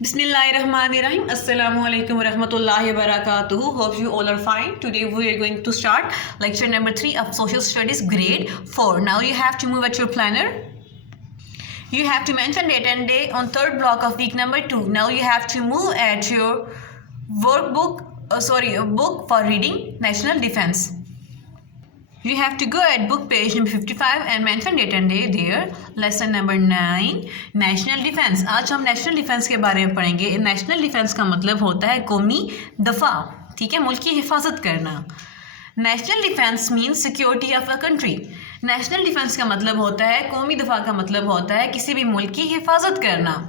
Bismillahirrahmanirrahim. Assalamu alaikum warahmatullahi wabarakatuh. Hope you all are fine. Today we are going to start lecture number 3 of Social Studies grade 4. Now you have to move at your planner. You have to mention date and day on third block of week number 2. Now you have to move at your workbook, book for reading National Defense. You have to go at book page number 55 and mention date and day there. Lesson number 9 national defence. आज हम national defence के बारे में पढ़ेंगे. National defence का मतलब होता है कौमी दफा. ठीक है, मुल्क की हिफाजत करना. National defence means security of a country. National defence का मतलब होता है, कौमी दफा का मतलब होता है किसी भी मुल्क की हिफाजत करना.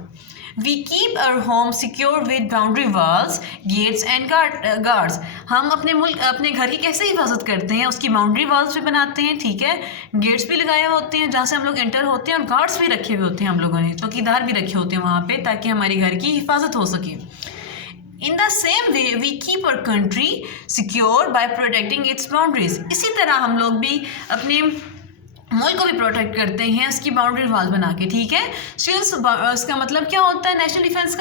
We keep our home secure with boundary walls, gates and guards. हम अपने घर की कैसे हिफाजत करते हैं? उसकी बाउंड्री वॉल्स भी बनाते हैं. ठीक है, गेट्स भी लगाए हुए होते हैं जहाँ से हम लोग एंटर होते हैं, और गार्ड्स भी रखे हुए होते हैं. हम लोगों ने चौकीदार भी रखे होते हैं वहाँ पे, ताकि हमारे घर की हिफाजत हो सके. In the same way, we keep our country secure by protecting its boundaries. इसी तरह हम लोग भी अपने मुल्क को भी प्रोटेक्ट करते हैं उसकी बाउंड्री वॉल बना के. ठीक है, इसका मतलब क्या होता है? नेशनल डिफेंस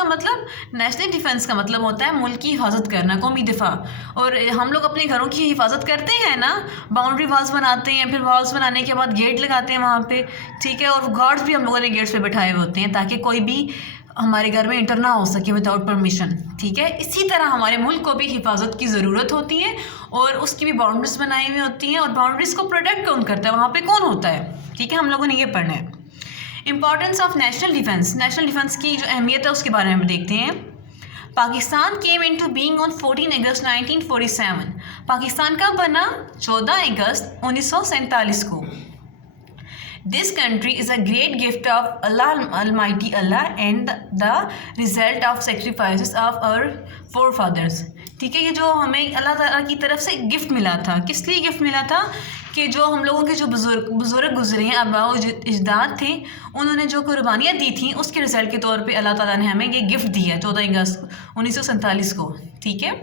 का मतलब होता है मुल्क की हिफाजत करना, कौमी दिफा. और हम लोग अपने घरों की हिफाजत करते हैं ना, बाउंड्री वॉल्स बनाते हैं, फिर वॉल्स बनाने के बाद गेट लगाते हैं वहाँ पे. ठीक है, और गार्ड्स भी हम लोगों ने गेट्स पे बैठाए हुए होते हैं ताकि कोई भी हमारे घर में इंटर ना हो सके विदाउट परमिशन. ठीक है, इसी तरह हमारे मुल्क को भी हिफाजत की ज़रूरत होती है और उसकी भी बाउंड्रीज बनाई हुई होती हैं. और बाउंड्रीज़ को प्रोटेक्ट कौन करता है? वहाँ पे कौन होता है? ठीक है, हम लोगों ने ये पढ़ना है. Importance of national defence. National defence की जो अहमियत है उसके बारे में देखते हैं. Pakistan came into being on 14 अगस्त 1947. पाकिस्तान कब बना? 14 अगस्त 1947 को. This country is a great gift of Allah, Almighty Allah, and the result of sacrifices of our forefathers. ठीक है, ये जो हमें अल्लाह ताला की तरफ से गिफ्ट मिला था. किस लिए गिफ्ट मिला था? कि जो हम लोगों के जो बुज़ुर्ग गुजरे हैं, आबाओ अजदाद थे, उन्होंने जो कुर्बानियाँ दी थी उसके रिजल्ट के तौर पे अल्लाह ताला ने हमें ये गिफ्ट दिया 14 अगस्त 1947 को. ठीक है,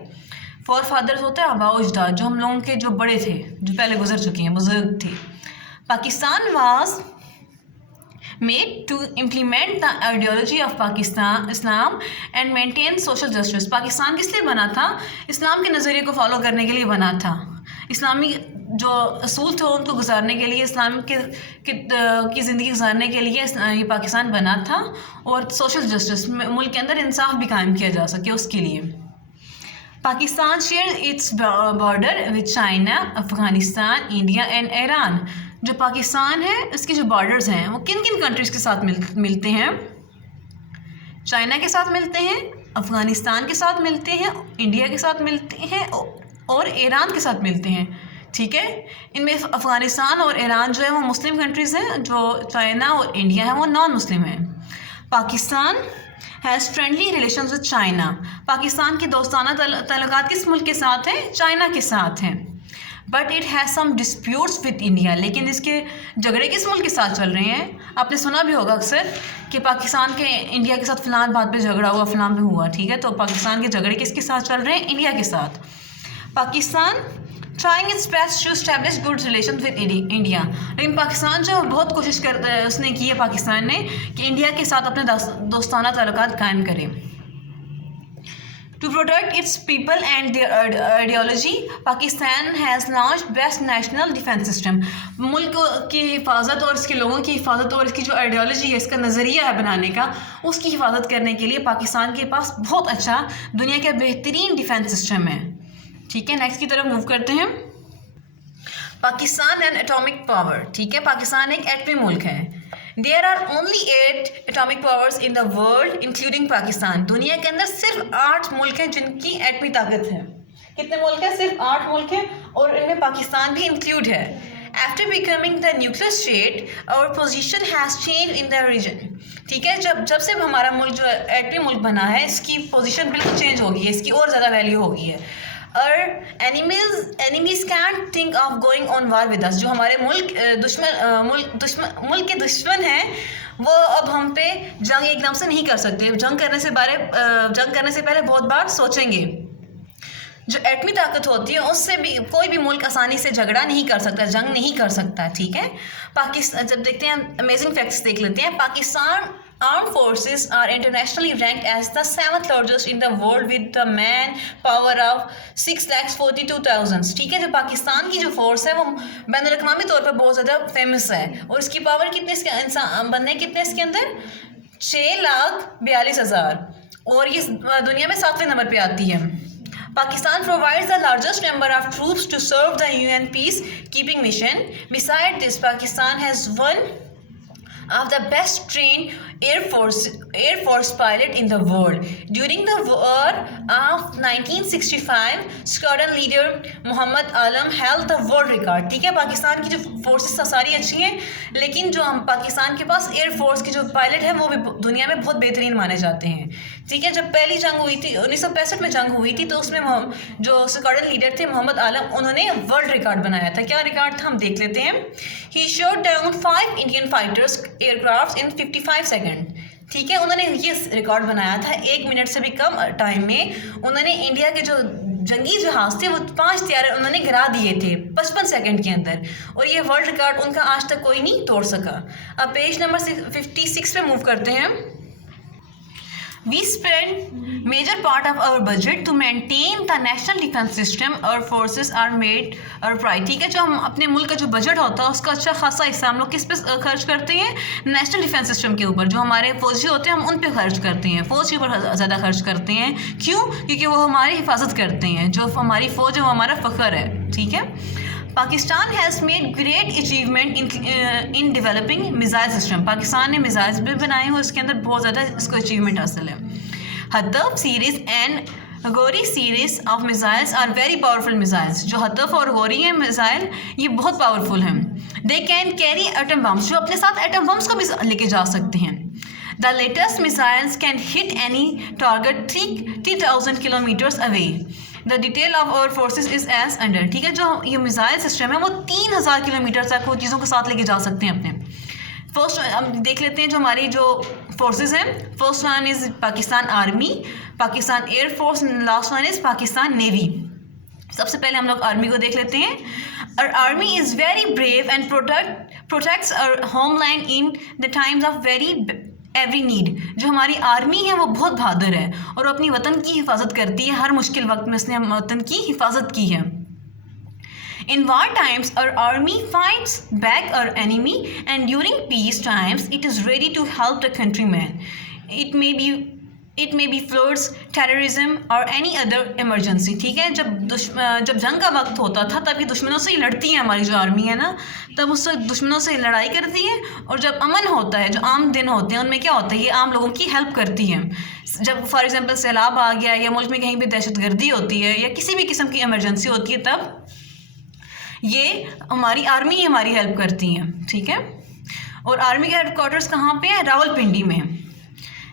फोर फादर्स होते हैं आबाओ अजदाद, जो हम लोगों के जो बड़े थे, जो पहले गुजर चुके हैं, बुज़ुर्ग थे. Pakistan was made to implement the ideology of Pakistan Islam and maintain social justice. Pakistan किस लिए बना था? इस्लाम के नज़रिए को फॉलो करने के लिए बना था. इस्लामी जो असूल थे उनको गुजारने के लिए, इस्लाम की ज़िंदगी गुजारने के लिए ये पाकिस्तान बना था. और सोशल जस्टिस, मुल्क के अंदर इंसाफ भी कायम किया जा सके उसके लिए. Pakistan share its border with China, Afghanistan, India and Iran. जो पाकिस्तान है उसके जो बॉर्डर्स हैं वो किन किन कंट्रीज़ के साथ मिलते हैं? चाइना के साथ मिलते हैं, अफ़गानिस्तान के साथ मिलते हैं, इंडिया के साथ मिलते हैं और ईरान के साथ मिलते हैं. ठीक है, इनमें अफ़गानिस्तान और ईरान जो है वो मुस्लिम कंट्रीज़ हैं, जो चाइना और इंडिया है वो नॉन मुस्लिम हैं. Pakistan has friendly relations with China. Pakistan के दोस्ताना ताल्लुकात किस मुल्क के साथ हैं? चाइना के साथ हैं. But it has some disputes with India. लेकिन इसके झगड़े किस मुल्क के साथ चल रहे हैं? आपने सुना भी होगा अक्सर कि पाकिस्तान के इंडिया के साथ फ़लान बात पे झगड़ा हुआ, फ़लान पे हुआ. ठीक है, तो पाकिस्तान के झगड़े किसके साथ चल रहे हैं? इंडिया के साथ. Pakistan trying its best to establish good relation with India. लेकिन पाकिस्तान जो बहुत कोशिश उसने की है, पाकिस्तान ने, कि इंडिया के साथ अपने दोस्ताना ताल्लुकात कायम करे. To protect its people and their ideology, Pakistan has launched best national defense system. मुल्क की हिफाजत और इसके लोगों की हिफाजत और इसकी जो आइडियोलॉजी है, इसका नज़रिया है बनाने का, उसकी हिफाजत करने के लिए पाकिस्तान के पास बहुत अच्छा दुनिया का बेहतरीन डिफेंस सिस्टम है. ठीक है, नेक्स्ट की तरफ मूव करते हैं. Pakistan and atomic power. ठीक है, पाकिस्तान एक एटमी मुल्क है. There are only 8 atomic powers in the world, including Pakistan. दुनिया के अंदर सिर्फ 8 मुल्क हैं जिनकी एटमी ताकत है. कितने मुल्क हैं? सिर्फ 8 मुल्क हैं, और इनमें पाकिस्तान भी इंक्लूड है. After becoming the nuclear state, our position has changed in the region. ठीक है, जब से हमारा मुल्क जो एटमी मुल्क बना है, इसकी पोजीशन बिल्कुल चेंज हो गई है, इसकी और ज़्यादा वैल्यू हो गई है. और enemies can't think of going on war with us. जो हमारे मुल्क के दुश्मन हैं, वो अब हम पे जंग एकदम से नहीं कर सकते. जंग करने से पहले बहुत बार सोचेंगे. जो एटमी ताकत होती है उससे भी कोई भी मुल्क आसानी से झगड़ा नहीं कर सकता, जंग नहीं कर सकता. ठीक है, पाकिस्तान जब देखते हैं, अमेजिंग फैक्ट्स देख लेते हैं. Pakistan Armed forces are internationally ranked as the 7th largest in the world with the man power of 6,42,000. ठीक है, जो पाकिस्तान की जो फोर्स है वो बैनुल-अक़वामी तौर पर बहुत ज़्यादा फेमस है और इसकी पावर कितने, इसके इंसान बनने कितने इसके अंदर 6,42,000 और ये दुनिया में 7वें नंबर पे आती है. Pakistan provides the largest number of troops to serve the UN peacekeeping mission. Besides this, Pakistan has one of the best trained Air Force pilot in the world. During the war of 1965, squadron leader Muhammad Alam held the world record. ठीक है, पाकिस्तान की जो forces सारी अच्छी हैं, लेकिन जो हम पाकिस्तान के पास एयर फोर्स के जो पायलट हैं वो भी दुनिया में बहुत बेहतरीन माने जाते हैं. ठीक है, जब पहली जंग हुई थी 1965 में जंग हुई थी तो उसमें जो स्क्वाड्रन लीडर थे मोहम्मद आलम, उन्होंने वर्ल्ड रिकॉर्ड बनाया था. क्या रिकॉर्ड था हम देख लेते हैं. He shot down 5 Indian fighters aircraft in 55 second. ठीक है, उन्होंने ये रिकॉर्ड बनाया था 1 मिनट से भी कम टाइम में. उन्होंने इंडिया के जो जंगी जहाज थे वो 5 तैयार उन्होंने गिरा दिए थे 55 सेकंड के अंदर, और ये वर्ल्ड रिकॉर्ड उनका आज तक कोई नहीं तोड़ सका. अब पेज नंबर 56 पे मूव करते हैं. We spend major part of our budget to maintain the national defense system. Our forces are made our pride. ठीक है, जो हम अपने मुल्क का जो बजट होता है उसका अच्छा खासा हिस्सा हम लोग किस पे खर्च करते हैं, नेशनल डिफेंस सिस्टम के ऊपर. जो हमारे फौजी होते हैं हम उन पे खर्च करते हैं, फौज के ऊपर ज़्यादा खर्च करते हैं. क्यों? क्योंकि वो हमारी हिफाजत करते हैं. जो हमारी फ़ौज है वो हमारा फ़ख्र है. ठीक है. Pakistan has made great achievement in developing missile system. Pakistan ने मिसाइल्स भी बनाए हुए, उसके अंदर बहुत ज़्यादा इसको अचीवमेंट हासिल है. Hatf series and Ghauri series of missiles are very powerful missiles. जो हतफ और गौरी हैं मिसाइल, ये बहुत पावरफुल हैं. They can carry atom bombs, जो अपने साथ एटम बम्स को भी लेके जा सकते हैं. The latest missiles can hit any target 3,000 kilometres away. The detail of our forces is as under. ठीक है, जो ये मिसाइल सिस्टम है वो 3,000 किलोमीटर तक वो चीज़ों को साथ लेके जा सकते हैं अपने. फर्स्ट हम देख लेते हैं जो हमारी जो फोर्सेज हैं. First one is Pakistan army, Pakistan air force, last one is Pakistan navy. सबसे पहले हम लोग आर्मी को देख लेते हैं. Our army is very brave and protects our homeland in the times of every need. जो हमारी आर्मी है वो बहुत बहादुर है और अपनी वतन की हिफाजत करती है. हर मुश्किल वक्त में उसने वतन की हिफाजत की है. In war times, our army fights back our enemy, and during peace times, it is ready to help the countrymen. It may be floods, terrorism, or any other emergency. ठीक है, जब जंग का वक्त होता था तभी दुश्मनों से ही लड़ती है हमारी जो आर्मी है ना, तब उससे दुश्मनों से लड़ाई करती है. और जब अमन होता है, जो आम दिन होते हैं, उनमें क्या होता है, ये आम लोगों की हेल्प करती है. जब फॉर एग्जांपल सैलाब आ गया या मुल्क में कहीं भी दहशतगर्दी होती है या किसी भी किस्म की इमरजेंसी होती है, तब ये हमारी आर्मी हमारी हेल्प करती है. ठीक है, और आर्मी के हेडक्वार्टर्स कहाँ पे है, रावलपिंडी में.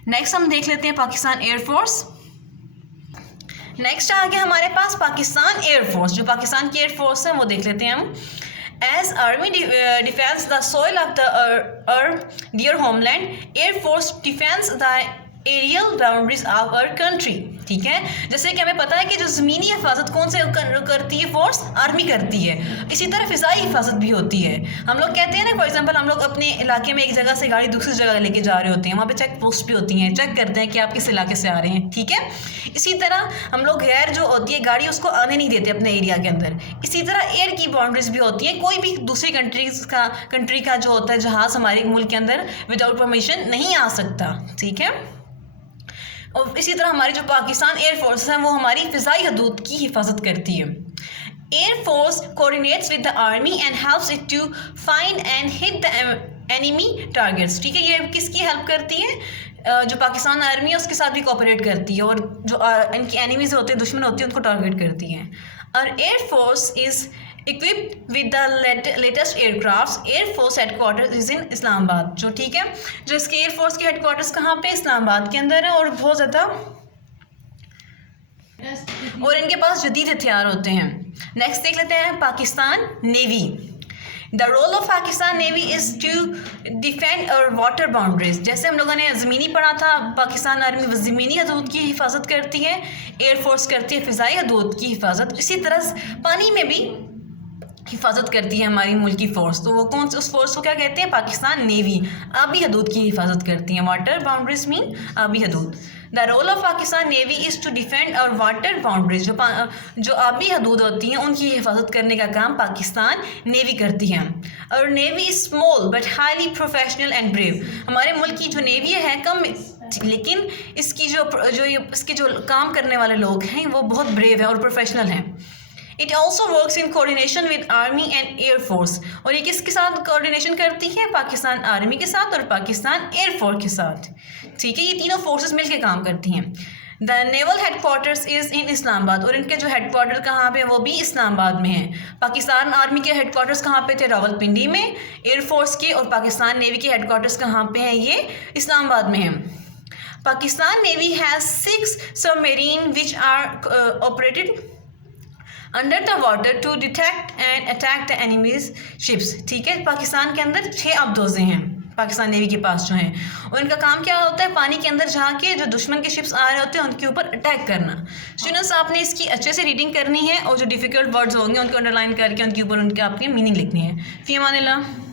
नेक्स्ट हम देख लेते हैं पाकिस्तान एयरफोर्स. नेक्स्ट आ गया हमारे पास पाकिस्तान एयरफोर्स. जो पाकिस्तान की एयरफोर्स है वो देख लेते हैं हम. As army defence the soil of the dear homeland, air force defence the aerial boundaries of our country. ठीक है, जैसे कि हमें पता है कि जो ज़मीनी हिफाजत कौन से करती है, फोर्स आर्मी करती है. इसी तरह फ़िज़ाई हिफाजत भी होती है. हम लोग कहते हैं ना, फॉर एग्जांपल हम लोग अपने इलाके में एक जगह से गाड़ी दूसरी जगह लेके जा रहे होते हैं, वहाँ पे चेक पोस्ट भी होती हैं, चेक करते हैं कि आप किस इलाके से आ रहे हैं. ठीक है, इसी तरह हम लोग गैर जो होती है गाड़ी उसको आने नहीं देते अपने एरिया के अंदर. इसी तरह एयर की बाउंड्रीज भी होती हैं. कोई भी दूसरी कंट्री का जो होता है जहाज़ हमारे मुल्क के अंदर विदाउट परमिशन नहीं आ सकता. ठीक है, और इसी तरह हमारी जो पाकिस्तान एयरफोर्स है वो हमारी फ़िज़ाई हदूद की हिफाजत करती है. Air force coordinates with the army and helps it to find and hit the enemy targets. ठीक है, ये किसकी हेल्प करती है, जो पाकिस्तान आर्मी है उसके साथ भी कोऑपरेट करती है और जो इनकी एनिमीज़ होते हैं, दुश्मन होती है, उनको टारगेट करती है. और air force is equipped with the latest aircrafts. Air Force headquarters is in Islamabad. जो ठीक है, जो इसके एयर फोर्स के हेडक्वार्टर्स कहाँ पे, इस्लामाबाद के अंदर है, और बहुत ज़्यादा और इनके पास जदीद हथियार होते हैं. नेक्स्ट देख लेते हैं Pakistan navy. The role of Pakistan navy is to defend our water boundaries. जैसे हम लोगों ने ज़मीनी पढ़ा था, पाकिस्तान आर्मी वो ज़मीनी हदूद की हिफाजत करती है, एयर फोर्स करती है फ़िज़ाई हदूद की हिफाजत. इसी तरह पानी में भी हिफाजत करती है हमारी मुल्क की फ़ोर्स, तो वो कौन से उस फोर्स को क्या कहते हैं? पाकिस्तान नेवी आबी हदूद की हिफाजत करती है। वाटर बाउंड्रीज मीन आबी हदूद। The role of Pakistan navy is to defend our water boundaries, जो आबी हदूद होती हैं उनकी हिफाजत करने का काम पाकिस्तान नेवी करती है। और navy is small but highly professional and brave, हमारे मुल्क की जो नेवी है कम, लेकिन इसकी इसके जो काम करने वाले लोग हैं वो बहुत ब्रेव है और प्रोफेशनल हैं। It also works in coordination with army and air force, और ये किसके साथ कोऑर्डिनेशन करती है? पाकिस्तान आर्मी के साथ और पाकिस्तान एयरफोर्स के साथ। ठीक है, ये तीनों फोर्सेस मिलकर काम करती हैं। The naval headquarters is in Islamabad, और इनके जो हेडक्वार्टर कहाँ पे? वो भी इस्लामाबाद में हैं। पाकिस्तान आर्मी के हेडक्वार्टर्स कहाँ पे थे? रावलपिंडी में। एयरफोर्स के और पाकिस्तान नेवी के हेडक्वार्टर्स कहाँ पे हैं? ये इस्लामाबाद में हैं। Pakistan navy has 6 submarine which are operated under the water to detect and attack the enemies ships. ठीक है, पाकिस्तान के अंदर 6 अबदोज़े हैं पाकिस्तान नेवी के पास जो हैं, और इनका काम क्या होता है? पानी के अंदर जाके जो दुश्मन के शिप्स आ रहे होते हैं उनके ऊपर अटैक करना। स्टूडेंट्स, आपने इसकी अच्छे से रीडिंग करनी है और जो डिफ़िकल्ट वर्ड्स होंगे उनको अंडरलाइन करके उनके ऊपर उनके आपकी मीनिंग लिखनी है। फ़ी अमानिल्लाह।